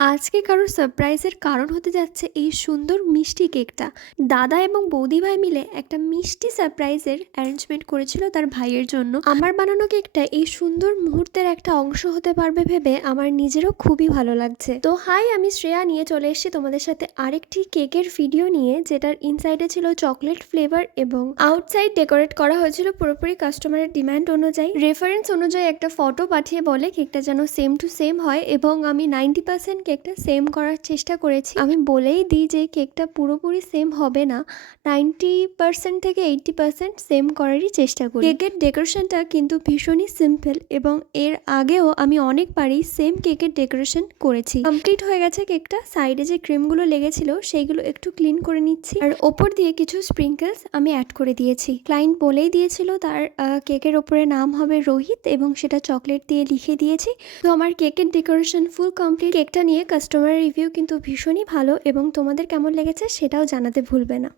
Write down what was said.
আজকে কারোর সারপ্রাইজের কারণ হতে যাচ্ছে এই সুন্দর মিষ্টি কেকটা। দাদা এবং বৌদি ভাই মিলে একটা মিষ্টি সারপ্রাইজের অ্যারেঞ্জমেন্ট করেছিল তার ভাইয়ের জন্য। আমার বানানো কেকটা এই সুন্দর মুহূর্তের একটা অংশ হতে পারবে ভেবে আমার নিজেরও খুবই ভালো লাগছে। তো হাই, আমি শ্রেয়া নিয়ে চলে এসেছি তোমাদের সাথে আরেকটি কেকের ভিডিও নিয়ে, যেটার ইনসাইডে ছিল চকলেট ফ্লেভার এবং আউটসাইড ডেকোরেট করা হয়েছিল পুরোপুরি কাস্টমারের ডিমান্ড অনুযায়ী। রেফারেন্স অনুযায়ী একটা ফটো পাঠিয়ে বলে কেকটা যেন সেম টু সেম হয়, এবং আমি 90% কেকটা সেম করার চেষ্টা করেছি। আমি বলেই দিই যে কেকটা পুরোপুরি সেম হবে না, 90% থেকে 80% সেম করারই চেষ্টা করি। কেকের ডেকোরেশনটা কিন্তু ভীষণই সিম্পল, এবং এর আগেও আমি অনেকবারই সেম কেকের ডেকোরেশন করেছি। কমপ্লিট হয়ে গেছে কেকটা। সাইডে যে ক্রিমগুলো লেগেছিল সেইগুলো একটু ক্লিন করে নিচ্ছি, আর ওপর দিয়ে কিছু স্প্রিঙ্কেলস আমি অ্যাড করে দিয়েছি। ক্লায়েন্ট বলেই দিয়েছিল তার কেকের ওপরে নাম হবে রোহিত, এবং সেটা চকলেট দিয়ে লিখে দিয়েছি। তো আমার কেকের ডেকোরেশন ফুল কমপ্লিট। কেকটা নিয়ে কাস্টমার রিভিউ কিন্তু ভীষণই ভালো, এবং তোমাদের কেমন লেগেছে সেটাও জানাতে ভুলবে না।